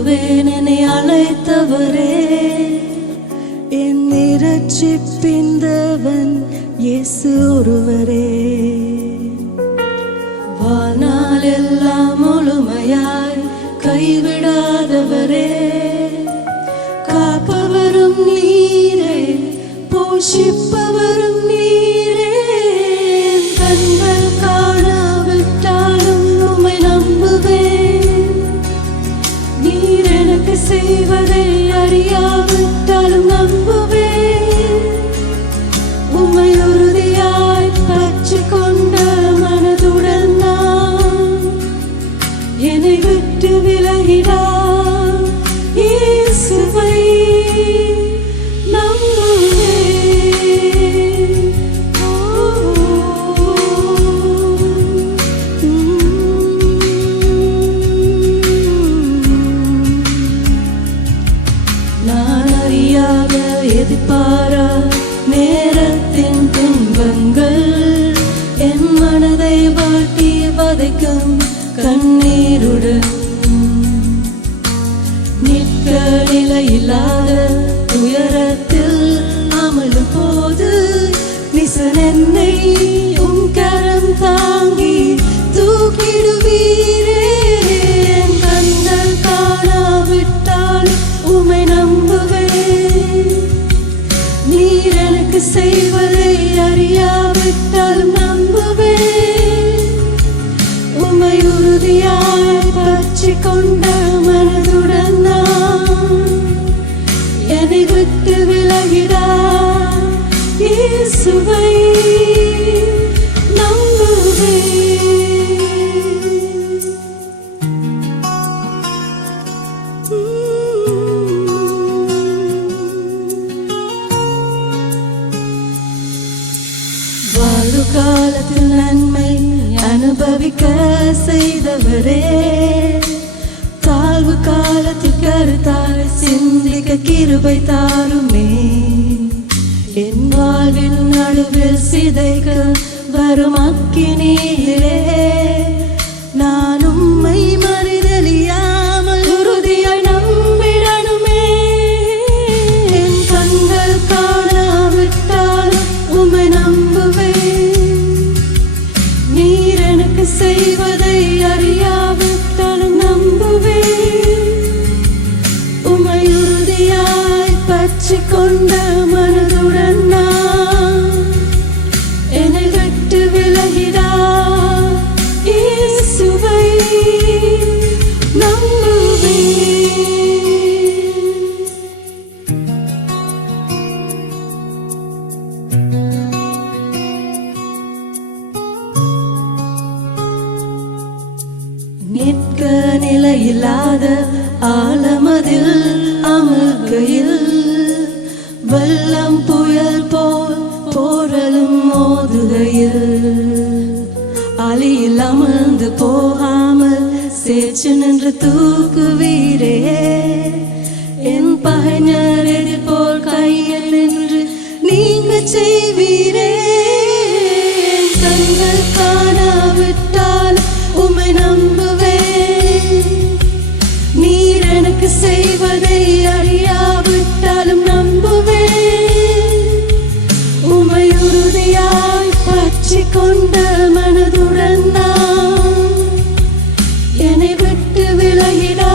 நம்புவேன் என்னை அழைத்தவரே. என் இரட்சிப்பிந்தவன் இயேசு ஒருவரே. வாழ்நாள் எல்லாம் முழுமையாய் கைவிடாதவரே. காப்பவரும் நீரே, போஷிப்பவரும் நீரே. கண்கள் காணாவிட்டாலும் உம்மை நம்புவேன். நீர் எனக்கு செய்வதை அறியாவிட்டாலும் நம்புவேன். உம்மை உறுதியாய் பற்றிக் கொண்ட மனதுடன் நான் என்னை விட்டு விலகிடா இயேசுவை எதிர்பாரா நேரத்தின் துன்பங்கள் என் மனதை வாட்டி வதைக்கும் கண்ணீருடன் நிற்க நிலையில்லாத துயரத்தில் அமலும் போது நிசன் என்னை உம் கரம் தாங்கி தூக்கிடுவீரே. கண்கள் காணாவிட்டால் உம்மை நம்புவேன். நீர் எனக்கு செய்வதை அறியாவிட்டாலும் நம்புவேன். உம்மை உறுதியாய் பற்றிக் கொண்ட மனதுடன் நான் என்னை விட்டு விலகிடா இயேசுவை நம்புவேன். வாழ்வு காலத்தில் நன்மை அனுபவிக்க செய்தவரே. தாழ்வு காலத்தில் கருத்தாய் சிந்திக்க கிருபை தாருமே. என் வாழ்வின் நடுவில் சிதைக்க வரும் அக்கினியிலே நான் உம்மை மறிதலியாமல் உறுதியாய் நம்பிடணுமே. என் கண்கள் காணாவிட்டாலும் உம்மை நம்புவேன். நீர் எனக்கு செய்வதை அறியாவிட்டாலும் நம்புவேன். உம்மை உறுதியாய் பற்றிக் கொண்ட மனதுடன் நான் என்னை விட்டு விலகிடா இயேசுவை நம்புவேன். நிற்க நிலையில்லாத ஆழமதில் அமர்கையில் வெள்ளம் புயல் போல் போரலும் மோதுகையில் அலியில் அமர்ந்து போகாமல் சேற்று நின்று தூக்குவீரே. என் பகைஞர் எதிர்போல் கையில் நின்று நீங்க செய்வீரே. கண்கள் காணாவிட்டால் உம்மை நம்புவேன். நீர் எனக்கு செய்வதை அறியாவிட்டாலும் நம்புவேன். உம்மை உறுதியாய் பற்றிக் கொண்ட மனதுடன் நான் என்னை விட்டு விலகிடா